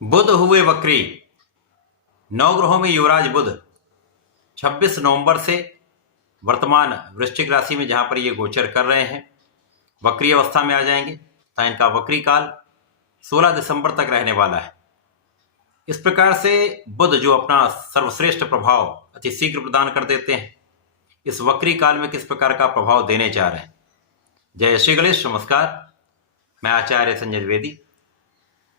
बुध हुए वक्री। नवग्रहों में युवराज बुध 26 नवंबर से वर्तमान वृश्चिक राशि में जहां पर ये गोचर कर रहे हैं वक्री अवस्था में आ जाएंगे तथा इनका वक्री काल 16 दिसंबर तक रहने वाला है। इस प्रकार से बुध जो अपना सर्वश्रेष्ठ प्रभाव अति शीघ्र प्रदान कर देते हैं, इस वक्री काल में किस प्रकार का प्रभाव देने जा रहे हैं। जय श्री गणेश। नमस्कार, मैं आचार्य संजय द्विवेदी।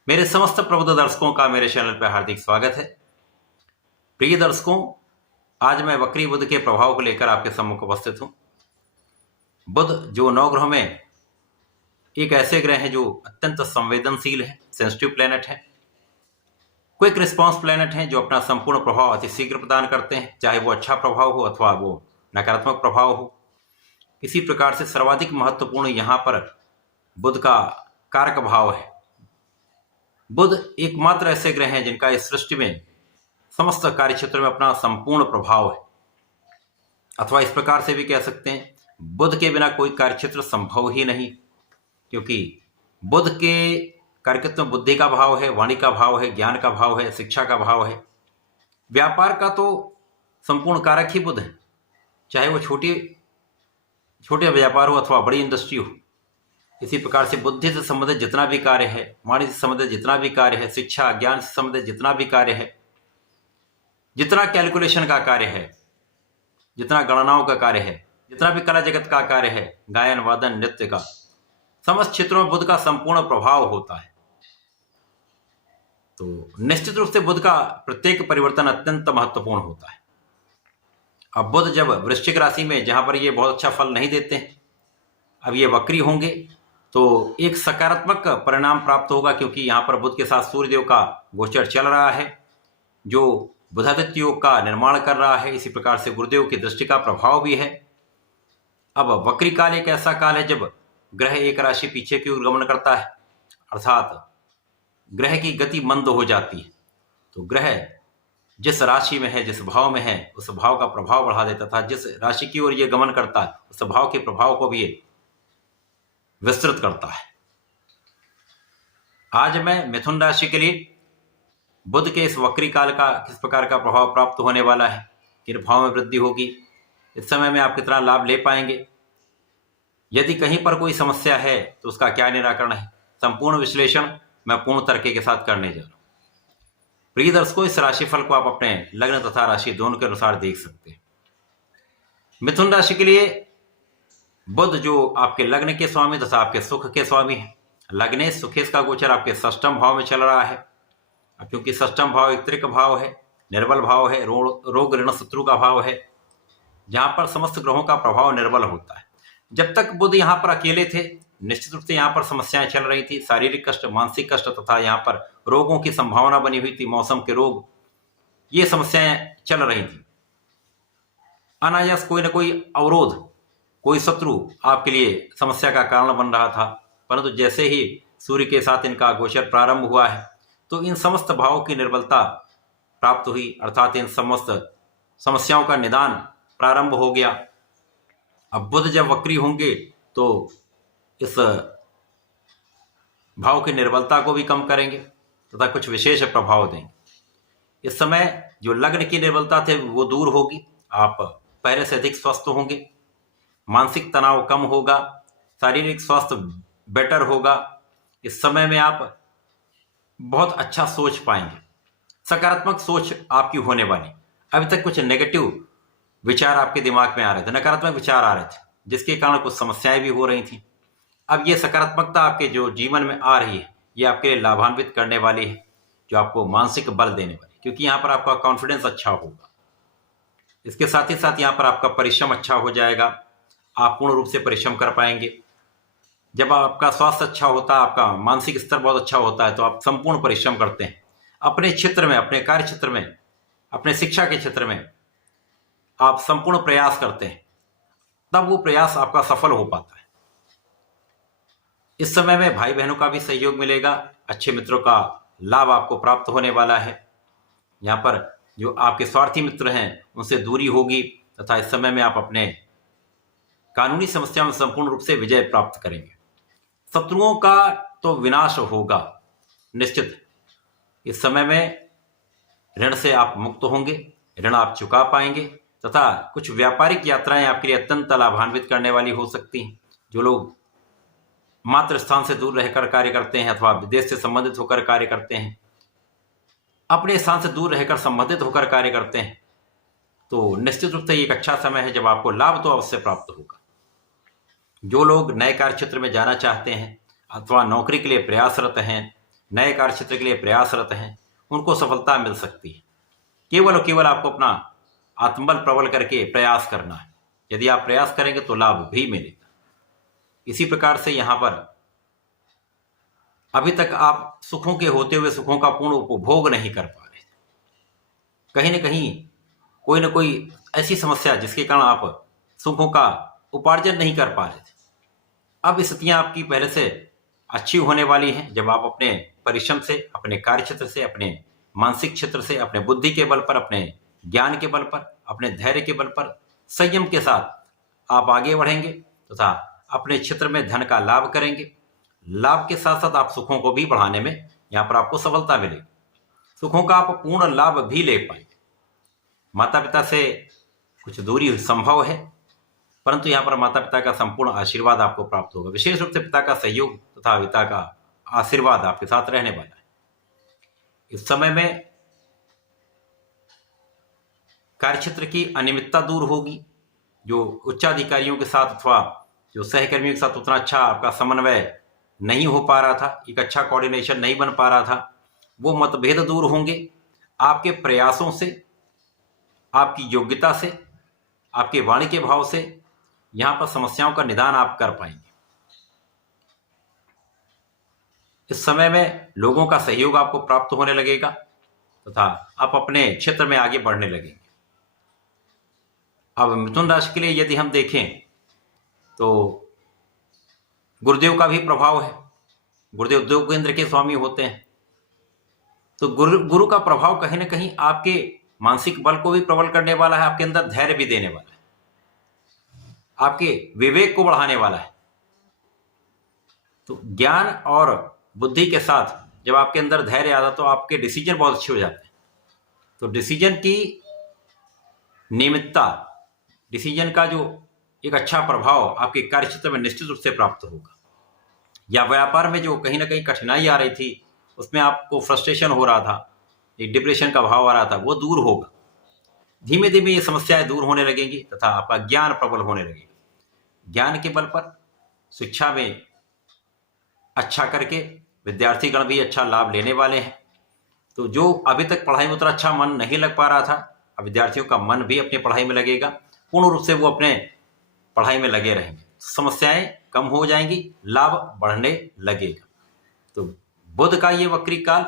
मेरे समस्त प्रबुद्ध दर्शकों का मेरे चैनल पर हार्दिक स्वागत है। प्रिय दर्शकों, आज मैं वक्री बुध के प्रभाव को लेकर आपके सम्मुख उपस्थित हूं। बुध जो नवग्रह में एक ऐसे ग्रह हैं जो अत्यंत संवेदनशील है, सेंसिटिव प्लेनेट है, क्विक रिस्पांस प्लेनेट है, जो अपना संपूर्ण प्रभाव अति शीघ्र प्रदान करते हैं, चाहे वो अच्छा प्रभाव हो अथवा वो नकारात्मक प्रभाव हो। किसी प्रकार से सर्वाधिक महत्वपूर्ण यहां पर बुध का कारक भाव है। बुध एकमात्र ऐसे ग्रह हैं जिनका इस सृष्टि में समस्त कार्य क्षेत्र में अपना संपूर्ण प्रभाव है, अथवा इस प्रकार से भी कह सकते हैं बुध के बिना कोई कार्य क्षेत्र संभव ही नहीं, क्योंकि बुध के कार्यक्षेत्र में बुद्धि का भाव है, वाणी का भाव है, ज्ञान का भाव है, शिक्षा का भाव है। व्यापार का तो संपूर्ण कारक ही बुध है, चाहे वो छोटे व्यापार हो अथवा बड़ी इंडस्ट्री हो। इसी प्रकार से बुद्धि से संबंधित जितना भी कार्य है, वाणी से संबंधित जितना भी कार्य है, शिक्षा ज्ञान से संबंधित जितना भी कार्य है, जितना कैलकुलेशन का कार्य है, जितना गणनाओं का कार्य है, जितना भी कला जगत का कार्य है, गायन वादन नृत्य का, समस्त क्षेत्रों में बुध का संपूर्ण प्रभाव होता है। तो निश्चित रूप से बुध का प्रत्येक परिवर्तन अत्यंत महत्वपूर्ण होता है। अब बुध जब वृश्चिक राशि में, जहां पर ये बहुत अच्छा फल नहीं देते हैं, अब ये वक्री होंगे तो एक सकारात्मक परिणाम प्राप्त होगा, क्योंकि यहां पर बुध के साथ सूर्यदेव का गोचर चल रहा है जो बुधादित्य योग का निर्माण कर रहा है। इसी प्रकार से गुरुदेव की दृष्टि का प्रभाव भी है। अब वक्री काल एक ऐसा काल है जब ग्रह एक राशि पीछे की ओर गमन करता है, अर्थात ग्रह की गति मंद हो जाती है। तो ग्रह जिस राशि में है, जिस भाव में है, उस भाव का प्रभाव बढ़ा देता था। जिस राशि की ओर ये गमन करता है उस भाव के प्रभाव को भी ये विस्तृत करता है। आज मैं मिथुन राशि के लिए बुध के इस वक्री काल का किस प्रकार का प्रभाव प्राप्त होने वाला है, किन भाव में वृद्धि होगी, इस समय में आप कितना लाभ ले पाएंगे, यदि कहीं पर कोई समस्या है तो उसका क्या निराकरण है, संपूर्ण विश्लेषण मैं पूर्ण तरीके के साथ करने जा रहा हूं। प्रिय दर्शकों, इस राशिफल को आप अपने लग्न तथा राशि दोनों के अनुसार देख सकते हैं। मिथुन राशि के लिए बुध जो आपके लग्न के स्वामी तथा आपके सुख के स्वामी है, लग्ने सुखेश का गोचर आपके षष्ठम भाव में चल रहा है। क्योंकि षष्ठम भाव एक त्रिक भाव है, निर्बल भाव है, रोग ऋण शत्रु का भाव है, जहां पर समस्त ग्रहों का प्रभाव निर्बल होता है। जब तक बुध यहाँ पर अकेले थे, निश्चित रूप से यहाँ पर समस्याएं चल रही थी, शारीरिक कष्ट, मानसिक कष्ट तथा यहाँ पर रोगों की संभावना बनी हुई थी, मौसम के रोग, ये समस्याएं चल रही थी। अनायास कोई ना कोई अवरोध, कोई शत्रु आपके लिए समस्या का कारण बन रहा था। परंतु जैसे ही सूर्य के साथ इनका गोचर प्रारंभ हुआ है तो इन समस्त भावों की निर्बलता प्राप्त हुई, अर्थात इन समस्त समस्याओं का निदान प्रारंभ हो गया। अब बुध जब वक्री होंगे तो इस भाव की निर्बलता को भी कम करेंगे तथा कुछ विशेष प्रभाव देंगे। इस समय जो लग्न की निर्बलता थे वो दूर होगी, आप पहले से अधिक स्वस्थ होंगे, मानसिक तनाव कम होगा, शारीरिक स्वास्थ्य बेटर होगा। इस समय में आप बहुत अच्छा सोच पाएंगे, सकारात्मक सोच आपकी होने वाली। अभी तक कुछ नेगेटिव विचार आपके दिमाग में आ रहे थे, नकारात्मक विचार आ रहे थे, जिसके कारण कुछ समस्याएं भी हो रही थी। अब ये सकारात्मकता आपके जो जीवन में आ रही है, ये आपके लिए लाभान्वित करने वाली है, जो आपको मानसिक बल देने वाली, क्योंकि यहाँ पर आपका कॉन्फिडेंस अच्छा होगा। इसके साथ ही साथ यहाँ पर आपका परिश्रम अच्छा हो जाएगा, आप पूर्ण रूप से परिश्रम कर पाएंगे। जब आपका स्वास्थ्य अच्छा होता है, आपका मानसिक स्तर बहुत अच्छा होता है, तो आप संपूर्ण परिश्रम करते हैं अपने क्षेत्र में, अपने कार्य क्षेत्र में, अपने शिक्षा के क्षेत्र में आप संपूर्ण प्रयास करते हैं, तब वो प्रयास आपका सफल हो पाता है। इस समय में भाई बहनों का भी सहयोग मिलेगा, अच्छे मित्रों का लाभ आपको प्राप्त होने वाला है। यहाँ पर जो आपके स्वार्थी मित्र हैं उनसे दूरी होगी तथा इस समय में आप अपने कानूनी समस्याओं में संपूर्ण रूप से विजय प्राप्त करेंगे। शत्रुओं का तो विनाश होगा निश्चित। इस समय में ऋण से आप मुक्त होंगे, ऋण आप चुका पाएंगे तथा कुछ व्यापारिक यात्राएं आपके लिए अत्यंत लाभान्वित करने वाली हो सकती हैं। जो लोग मातृ स्थान से दूर रहकर कार्य करते हैं अथवा विदेश से संबंधित होकर कार्य करते हैं, अपने स्थान से दूर रहकर संबंधित होकर कार्य करते हैं, तो निश्चित रूप से एक अच्छा समय है जब आपको लाभ तो अवश्य प्राप्त होगा। जो लोग नए कार्य क्षेत्र में जाना चाहते हैं अथवा नौकरी के लिए प्रयासरत हैं, नए कार्य क्षेत्र के लिए प्रयासरत हैं, उनको सफलता मिल सकती है। केवल और केवल आपको अपना आत्मबल प्रबल करके प्रयास करना है। यदि आप प्रयास करेंगे तो लाभ भी मिलेगा। इसी प्रकार से यहाँ पर अभी तक आप सुखों के होते हुए सुखों का पूर्ण उपभोग नहीं कर पा रहे, कहीं न कहीं कोई न कोई ऐसी समस्या जिसके कारण आप सुखों का उपार्जन नहीं कर पा रहे थे। अब स्थितियां आपकी पहले से अच्छी होने वाली हैं जब आप अपने परिश्रम से, अपने कार्य क्षेत्र से, अपने मानसिक क्षेत्र से, अपने बुद्धि के बल पर, अपने ज्ञान के बल पर, अपने धैर्य के बल पर, संयम के साथ आप आगे बढ़ेंगे तथा अपने क्षेत्र में धन का लाभ करेंगे। लाभ के साथ साथ आप सुखों को भी बढ़ाने में यहाँ पर आपको सफलता मिलेगी। सुखों का आप पूर्ण लाभ भी ले पाएंगे। माता पिता से कुछ दूरी संभव है, परंतु यहाँ पर माता पिता का संपूर्ण आशीर्वाद आपको प्राप्त होगा। विशेष रूप से पिता का सहयोग तथा पिता का आशीर्वाद आपके साथ रहने वाला है। इस समय में कार्यक्षेत्र की अनियमितता दूर होगी। जो उच्चाधिकारियों के साथ अथवा जो सहकर्मियों के साथ उतना अच्छा आपका समन्वय नहीं हो पा रहा था, एक अच्छा कोऑर्डिनेशन नहीं बन पा रहा था, वो मतभेद दूर होंगे। आपके प्रयासों से, आपकी योग्यता से, आपके वाणी के भाव से यहाँ पर समस्याओं का निदान आप कर पाएंगे। इस समय में लोगों का सहयोग आपको प्राप्त होने लगेगा तथा आप अपने क्षेत्र में आगे बढ़ने लगेंगे। अब मिथुन राशि के लिए यदि हम देखें तो गुरुदेव का भी प्रभाव है। गुरुदेव उद्योग केंद्र के स्वामी होते हैं, तो गुरु का प्रभाव कहीं ना कहीं आपके मानसिक बल को भी प्रबल करने वाला है, आपके अंदर धैर्य भी देने वाला है, आपके विवेक को बढ़ाने वाला है। तो ज्ञान और बुद्धि के साथ जब आपके अंदर धैर्य आता तो आपके डिसीजन बहुत अच्छे हो जाते हैं। तो डिसीजन की नियमितता, डिसीजन का जो एक अच्छा प्रभाव आपके कार्य क्षेत्र में निश्चित रूप से प्राप्त होगा। या व्यापार में जो कहीं ना कहीं कठिनाई आ रही थी, उसमें आपको फ्रस्ट्रेशन हो रहा था, एक डिप्रेशन का भाव आ रहा था, वो दूर होगा। धीमे धीमे ये समस्याएं दूर होने लगेंगी तथा आपका ज्ञान प्रबल होने लगेगा। ज्ञान के बल पर शिक्षा में अच्छा करके विद्यार्थीगण भी अच्छा लाभ लेने वाले हैं। तो जो अभी तक पढ़ाई में उतना अच्छा मन नहीं लग पा रहा था, अब विद्यार्थियों का मन भी अपनी पढ़ाई में लगेगा, पूर्ण रूप से वो अपने पढ़ाई में लगे रहेंगे, समस्याएं कम हो जाएंगी, लाभ बढ़ने लगेगा। तो बुध का ये वक्री काल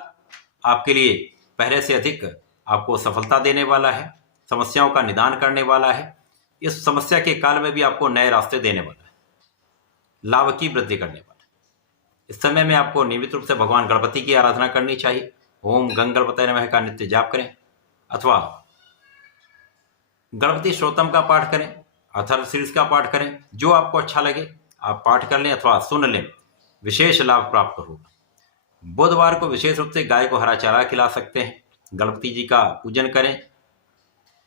आपके लिए पहले से अधिक आपको सफलता देने वाला है, समस्याओं का निदान करने वाला है। इस समस्या के काल में भी आपको नए रास्ते देने वाला है, लाभ की वृद्धि करने वाला है। इस समय में आपको नियमित रूप से भगवान गणपति की आराधना करनी चाहिए। ओम गंग गणपतये नमः का नित्य जाप करें अथवा गणपति श्रोतम का पाठ करें, अथर्वशीर्ष का पाठ करें। जो आपको अच्छा लगे आप पाठ कर लें अथवा सुन लें, विशेष लाभ प्राप्त होगा। बुधवार को विशेष रूप से गाय को हरा चारा खिला सकते हैं। गणपति जी का पूजन करें,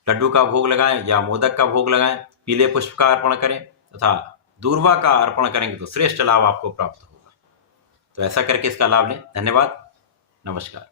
लड्डू का भोग लगाएं या मोदक का भोग लगाएं, पीले पुष्प का अर्पण करें तथा दूर्वा का अर्पण करेंगे तो श्रेष्ठ लाभ आपको प्राप्त होगा। तो ऐसा करके इसका लाभ लें। धन्यवाद, नमस्कार।